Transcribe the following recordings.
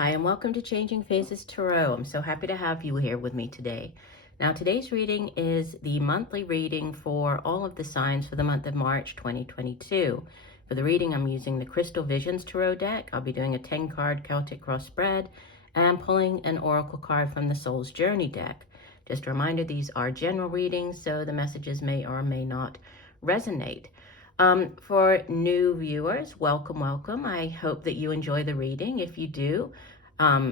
Hi, and welcome to Changing Phases Tarot. I'm so happy to have you here with me today. Now, today's reading is the monthly reading for all of the signs for the month of March 2022. For the reading, I'm using the Crystal Visions Tarot deck. I'll be doing a 10-card Celtic cross spread and pulling an oracle card from the Soul's Journey deck. Just a reminder, these are general readings, so the messages may or may not resonate. For new viewers, welcome. I hope that you enjoy the reading. If you do,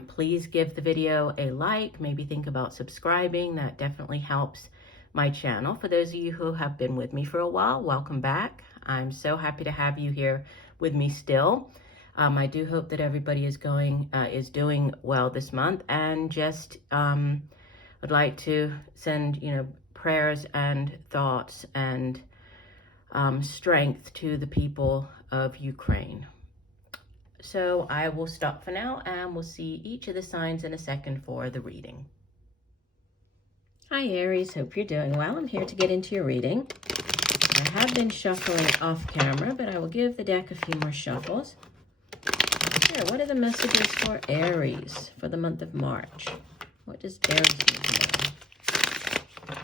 please give the video a like, maybe think about subscribing. That definitely helps my channel. For those of you who have been with me for a while, welcome back. I'm so happy to have you here with me still. I do hope that everybody is doing well this month, and just would like to send prayers and thoughts and strength to the people of Ukraine. So I will stop for now, and we'll see each of the signs in a second for the reading. Hi Aries, hope you're doing well. I'm here to get into your reading. I have been shuffling off camera, but I will give the deck a few more shuffles. Here, what are the messages for Aries for the month of March? What does Aries need to know?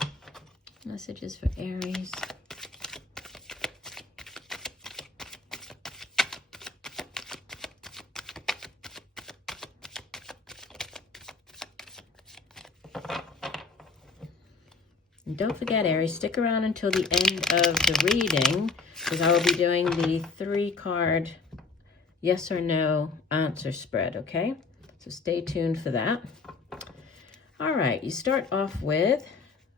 Messages for Aries. And don't forget, Aries, stick around until the end of the reading, because I will be doing the 3-card yes or no answer spread, okay? So stay tuned for that. All right, you start off with,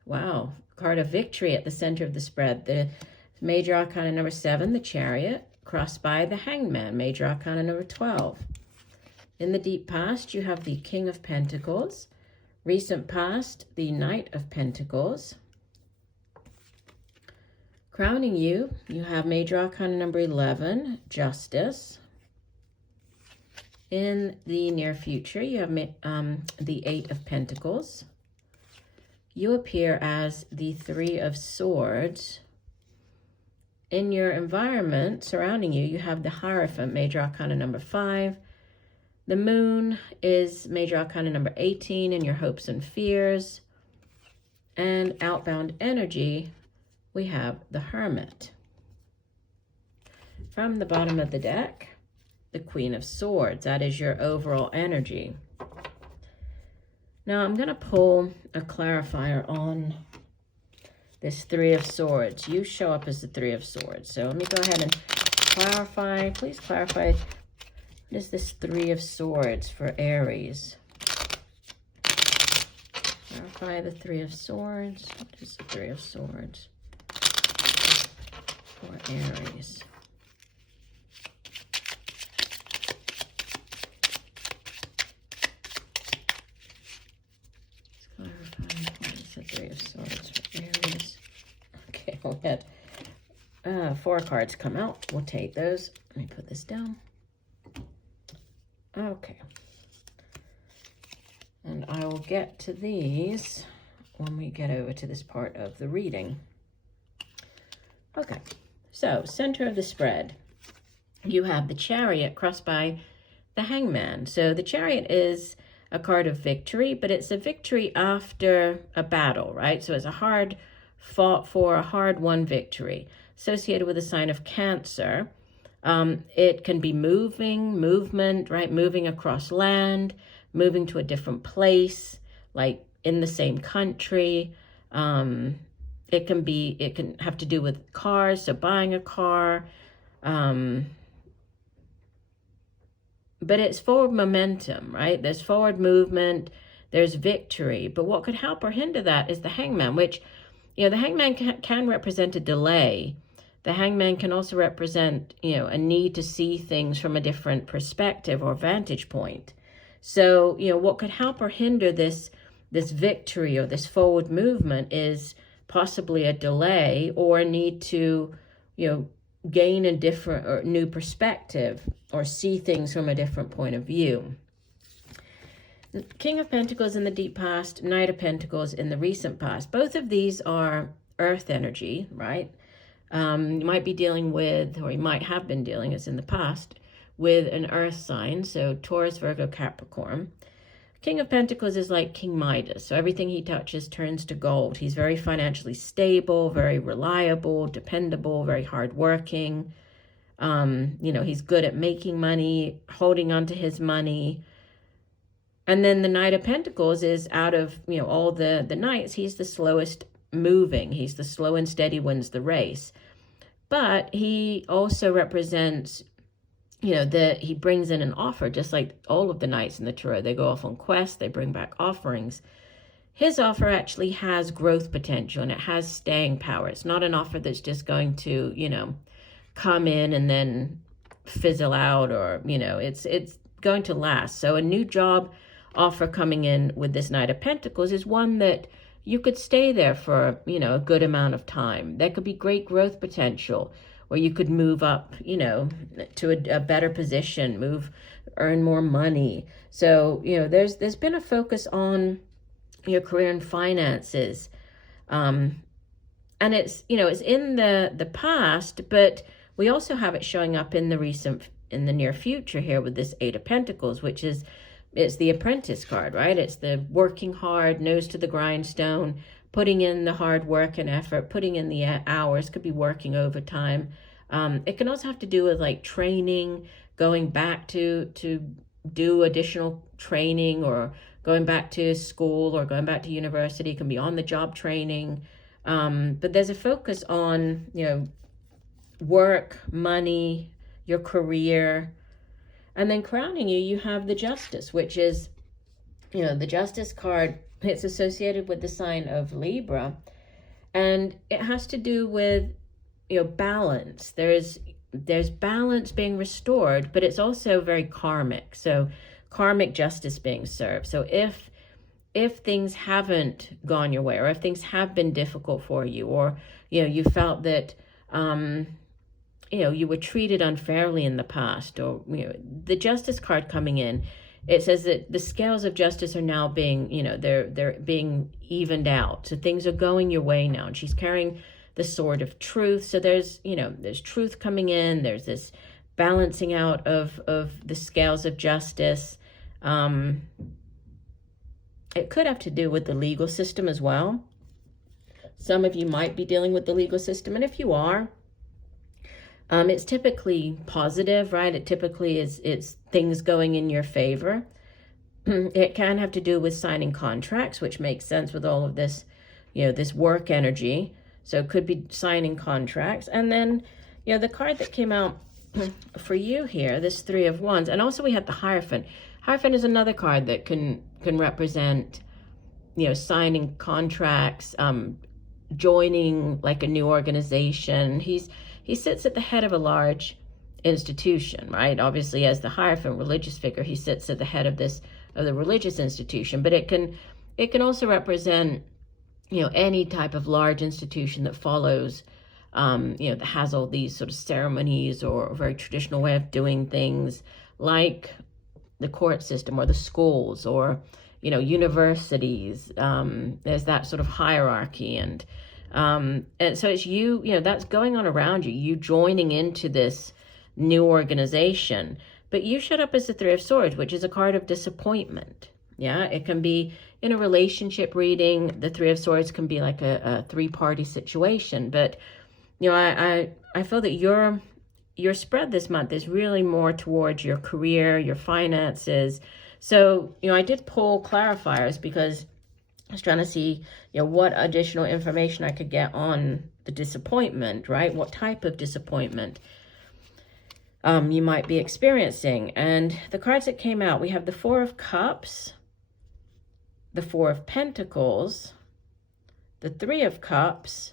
wow, card of victory at the center of the spread. The major arcana number 7, the Chariot, crossed by the Hangman, major arcana number 12. In the deep past, you have the King of Pentacles. Recent past, the Knight of Pentacles. Crowning you, you have major arcana number 11, Justice. In the near future, you have the 8 of Pentacles. You appear as the 3 of Swords. In your environment surrounding you, you have the Hierophant, major arcana number 5. The Moon is major arcana number 18 in your hopes and fears. And outbound energy, we have the Hermit. From the bottom of the deck, the Queen of Swords. That is your overall energy. Now I'm going to pull a clarifier on this 3 of Swords. You show up as the 3 of Swords. So let me go ahead and clarify. Please clarify. What is this 3 of Swords for Aries? Clarify the 3 of Swords. What is the 3 of Swords for Aries? Let's clarify what is the 3 of Swords for Aries. Okay, we had 4 cards come out. We'll take those. Let me put this down. Okay, and I will get to these when we get over to this part of the reading. Okay, so center of the spread, you have the Chariot crossed by the Hangman. So the Chariot is a card of victory, but it's a victory after a battle, right? So it's a hard fought for, a hard-won victory associated with a sign of Cancer. It can be movement, right? Moving across land, moving to a different place, like in the same country. It can have to do with cars, so buying a car. But it's forward momentum, right? There's forward movement, there's victory. But what could help or hinder that is the Hangman, which, the Hangman can represent a delay. The Hangman can also represent, a need to see things from a different perspective or vantage point. So, what could help or hinder this victory or this forward movement is possibly a delay or a need to, gain a different or new perspective or see things from a different point of view. King of Pentacles in the deep past, Knight of Pentacles in the recent past. Both of these are earth energy, right? You might be dealing with, or you might have been dealing, as in the past, with an earth sign, so Taurus, Virgo, Capricorn. King of Pentacles is like King Midas, so everything he touches turns to gold. He's very financially stable, very reliable, dependable, very hardworking. You know, he's good at making money, holding on to his money. And then the Knight of Pentacles is, out of, you know, all the knights, he's the slowest moving. He's the slow and steady wins the race. But he also represents, you know, that he brings in an offer, just like all of the knights in the tarot. They go off on quests, they bring back offerings. His offer actually has growth potential and it has staying power. It's not an offer that's just going to, you know, come in and then fizzle out, or, you know, it's going to last. So a new job offer coming in with this Knight of Pentacles is one that you could stay there for, you know, a good amount of time. There could be great growth potential, or you could move up, you know, to a better position, earn more money. So, you know, there's been a focus on your career and finances. And it's, you know, it's in the past, but we also have it showing up in the near future here with this Eight of Pentacles, which is, it's the Apprentice card, right? It's the working hard, nose to the grindstone, putting in the hard work and effort, putting in the hours, could be working overtime. It can also have to do with like training, going back to do additional training, or going back to school, or going back to university. It can be on the job training. But there's a focus on, you know, work, money, your career. And then crowning you, you have the Justice, which is, you know, the Justice card. It's associated with the sign of Libra, and it has to do with, you know, balance. There's balance being restored, but it's also very karmic. So karmic justice being served. So if things haven't gone your way, or if things have been difficult for you, or, you know, you felt that, you know, you were treated unfairly in the past, or, you know, the Justice card coming in, it says that the scales of justice are now being, you know, they're being evened out. So things are going your way now. And she's carrying the sword of truth. So there's, you know, there's truth coming in. There's this balancing out of the scales of justice. It could have to do with the legal system as well. Some of you might be dealing with the legal system. And if you are, it's typically positive, right? It typically it's things going in your favor. It can have to do with signing contracts, which makes sense with all of this, you know, this work energy. So it could be signing contracts. And then, you know, the card that came out for you here, this Three of Wands, and also we have the Hierophant. Hierophant is another card that can represent, you know, signing contracts, joining like a new organization. He sits at the head of a large institution, right? Obviously, as the Hierophant religious figure, he sits at the head of the religious institution. But it can also represent, you know, any type of large institution that follows, you know, that has all these sort of ceremonies, or a very traditional way of doing things, like the court system, or the schools, or, you know, universities. There's that sort of hierarchy, and so it's you know, that's going on around you, you joining into this new organization. But you showed up as the Three of Swords, which is a card of disappointment. Yeah, it can be in a relationship reading. The Three of Swords can be like a three-party situation. But, you know, I feel that your spread this month is really more towards your career, your finances. So, you know, I did pull clarifiers because I was trying to see, you know, what additional information I could get on the disappointment, right? What type of disappointment you might be experiencing. And the cards that came out, we have the Four of Cups, the Four of Pentacles, the Three of Cups,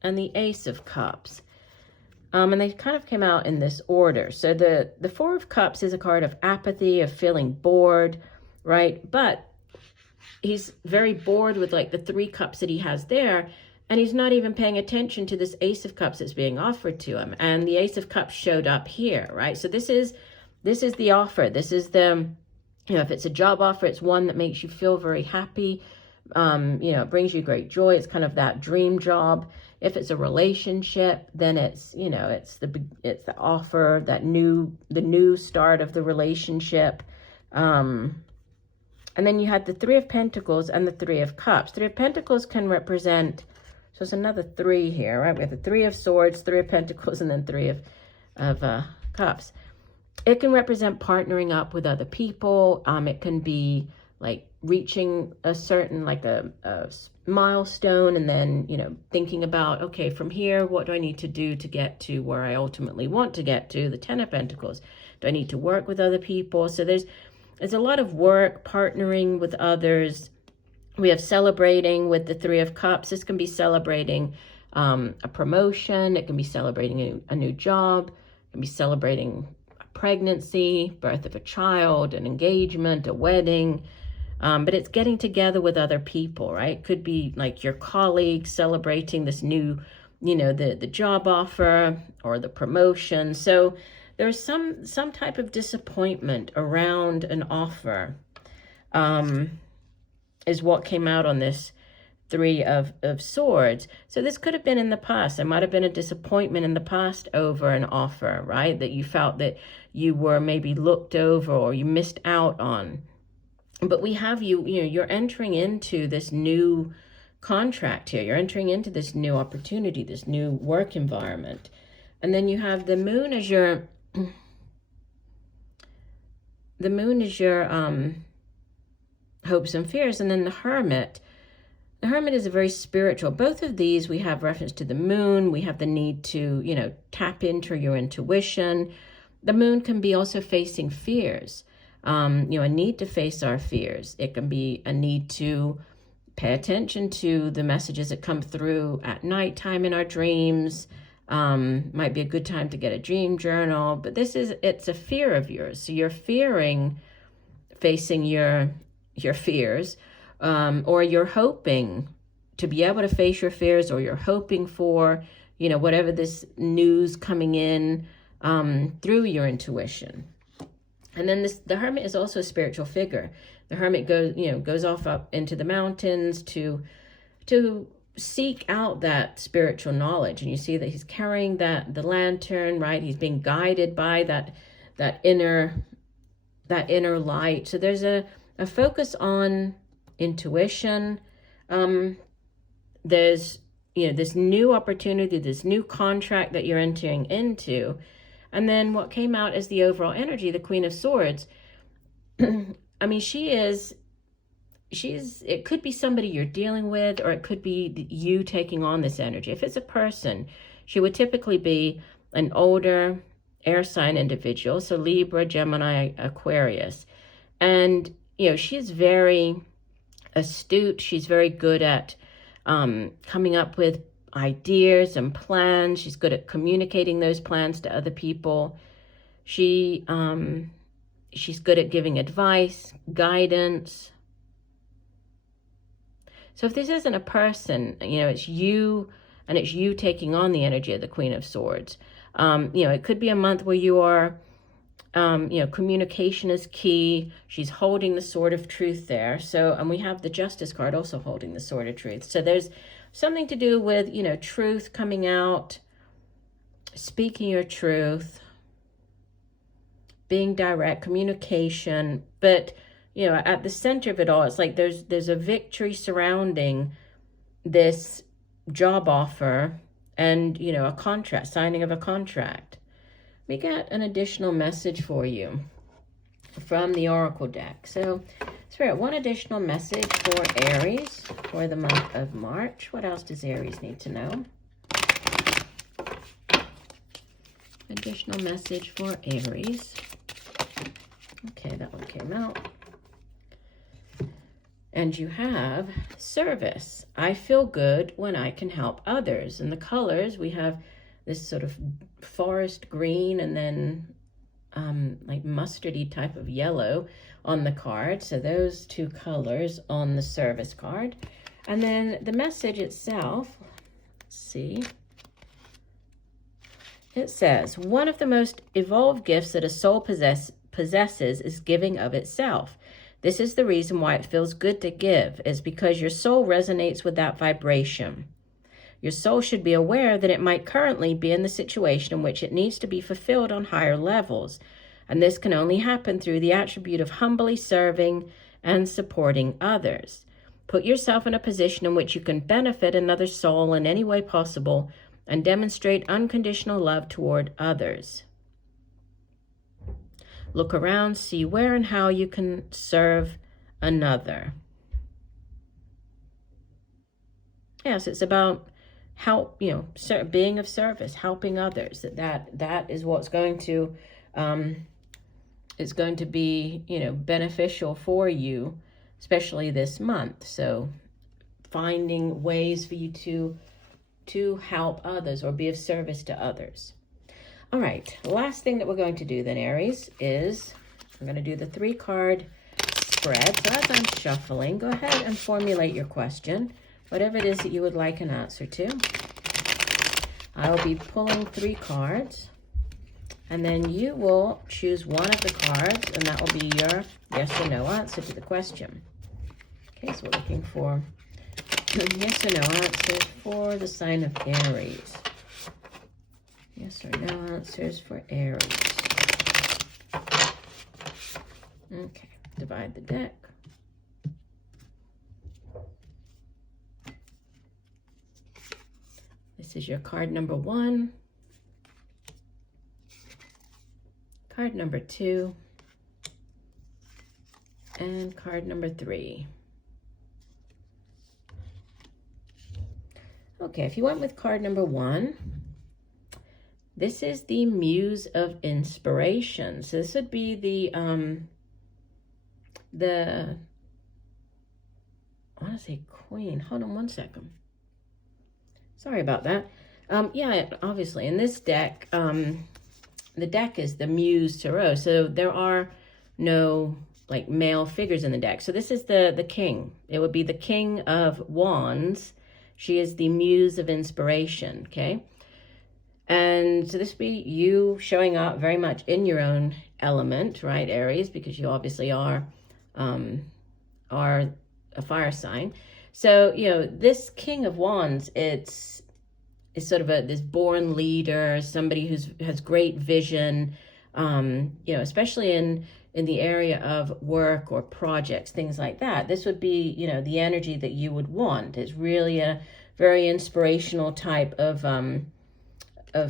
and the Ace of Cups. And they kind of came out in this order. So the Four of Cups is a card of apathy, of feeling bored, right? But he's very bored with like the three cups that he has there, and he's not even paying attention to this Ace of Cups that's being offered to him. And the Ace of Cups showed up here, right? So this is the offer. This is the, you know, if it's a job offer, it's one that makes you feel very happy. you know, it brings you great joy. It's kind of that dream job. If it's a relationship, then it's, you know, it's the offer, the new start of the relationship. And then you had the Three of Pentacles and the Three of Cups. Three of Pentacles can represent, so it's another three here, right? We have the Three of Swords, Three of Pentacles, and then Three of Cups. It can represent partnering up with other people. It can be like reaching a certain, like a milestone, and then, you know, thinking about, okay, from here, what do I need to do to get to where I ultimately want to get to? The Ten of Pentacles. Do I need to work with other people? So there's a lot of work, partnering with others. We have celebrating with the Three of Cups. This can be celebrating a promotion. It can be celebrating a new job. It can be celebrating a pregnancy, birth of a child, an engagement, a wedding. But it's getting together with other people, right? Could be like your colleagues celebrating this new, you know, the job offer or the promotion. So there's some type of disappointment around an offer, is what came out on this Three of Swords. So this could have been in the past. There might have been a disappointment in the past over an offer, right? That you felt that you were maybe looked over or you missed out on. But we have you know, you're entering into this new contract here. You're entering into this new opportunity, this new work environment. And then you have the Moon as your hopes and fears, and then the Hermit. The Hermit is a very spiritual. Both of these, we have reference to the Moon. We have the need to, you know, tap into your intuition. The Moon can be also facing fears. You know, a need to face our fears. It can be a need to pay attention to the messages that come through at nighttime in our dreams. Might be a good time to get a dream journal, but it's a fear of yours. So you're fearing facing your fears, or you're hoping to be able to face your fears, or you're hoping for, you know, whatever this news coming in through your intuition. And then the Hermit is also a spiritual figure. The Hermit goes off up into the mountains to seek out that spiritual knowledge. And you see that he's carrying the lantern, right? He's being guided by that inner light. So there's a focus on intuition. There's, you know, this new opportunity, this new contract that you're entering into. And then what came out as the overall energy, the Queen of Swords. I mean, it could be somebody you're dealing with, or it could be you taking on this energy. If it's a person, she would typically be an older air sign individual. So Libra, Gemini, Aquarius. And, you know, she's very astute. She's very good at coming up with ideas and plans. She's good at communicating those plans to other people. She's good at giving advice, guidance. So if this isn't a person, you know, it's you, and it's you taking on the energy of the Queen of Swords. You know, it could be a month where you are, you know, communication is key. She's holding the Sword of Truth there. So, and we have the Justice card also holding the Sword of Truth. So there's something to do with, you know, truth coming out, speaking your truth, being direct, communication. But, you know, at the center of it all, it's like there's a victory surrounding this job offer and, you know, a contract, signing of a contract. We got an additional message for you from the Oracle deck. So, Spirit, one additional message for Aries for the month of March. What else does Aries need to know? Additional message for Aries. Okay, that one came out. And you have service. I feel good when I can help others. And the colors, we have this sort of forest green and then like mustardy type of yellow on the card. So those two colors on the service card. And then the message itself, let's see. It says, one of the most evolved gifts that a soul possesses is giving of itself. This is the reason why it feels good to give, is because your soul resonates with that vibration. Your soul should be aware that it might currently be in the situation in which it needs to be fulfilled on higher levels. And this can only happen through the attribute of humbly serving and supporting others. Put yourself in a position in which you can benefit another soul in any way possible and demonstrate unconditional love toward others. Look around, see where and how you can serve another. Yes, it's about help, being of service, helping others. That is what's going to be, beneficial for you, especially this month. So finding ways for you to help others or be of service to others. All right, the last thing that we're going to do then, Aries, is I'm going to do the 3-card spread. So as I'm shuffling, go ahead and formulate your question, whatever it is that you would like an answer to. I'll be pulling 3 cards, and then you will choose one of the cards, and that will be your yes or no answer to the question. Okay, so we're looking for yes or no answers for the sign of Aries. Yes or no answers for Aries. Okay, divide the deck. This is your card number 1, card number 2, and card number 3. Okay, if you went with card number 1, this is the Muse of Inspiration. So this would be the I want to say Queen. Hold on one second. Sorry about that. Yeah, obviously in this deck, the deck is the Muse Ciro. So there are no like male figures in the deck. So this is the King. It would be the King of Wands. She is the Muse of Inspiration, okay? And so this would be you showing up very much in your own element, right, Aries? Because you obviously are a fire sign. So, this King of Wands, it's sort of this born leader, somebody has great vision, especially in the area of work or projects, things like that. This would be, the energy that you would want. It's really a very inspirational type of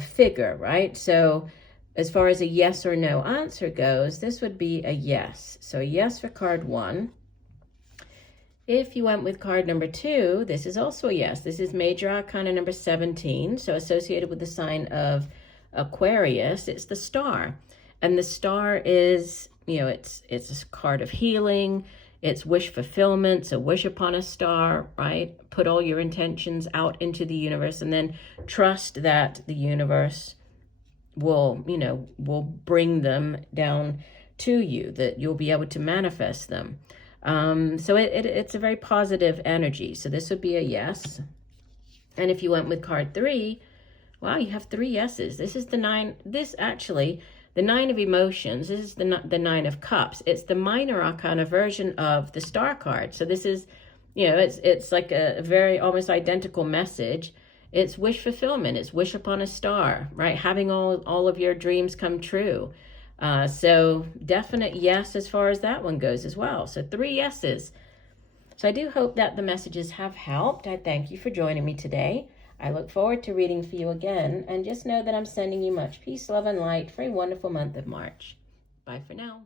figure, right? So as far as a yes or no answer goes, this would be a yes. So a yes for card 1. If you went with card number 2, this is also a yes. This is Major Arcana number 17. So associated with the sign of Aquarius, it's the Star. And the Star is, it's a card of healing. It's wish fulfillment. So wish upon a star, right? Put all your intentions out into the universe and then trust that the universe will bring them down to you, that you'll be able to manifest them. So it's a very positive energy. So this would be a yes. And if you went with card 3, wow, you have 3 yeses. This is the 9. The 9 of emotions. This is the 9 of cups. It's the minor arcana version of the Star card. So this is, it's like a very almost identical message. It's wish fulfillment. It's wish upon a star, right? Having all of your dreams come true. So definite yes as far as that one goes as well. So 3 yeses. So I do hope that the messages have helped. I thank you for joining me today. I look forward to reading for you again, and just know that I'm sending you much peace, love, and light for a wonderful month of March. Bye for now.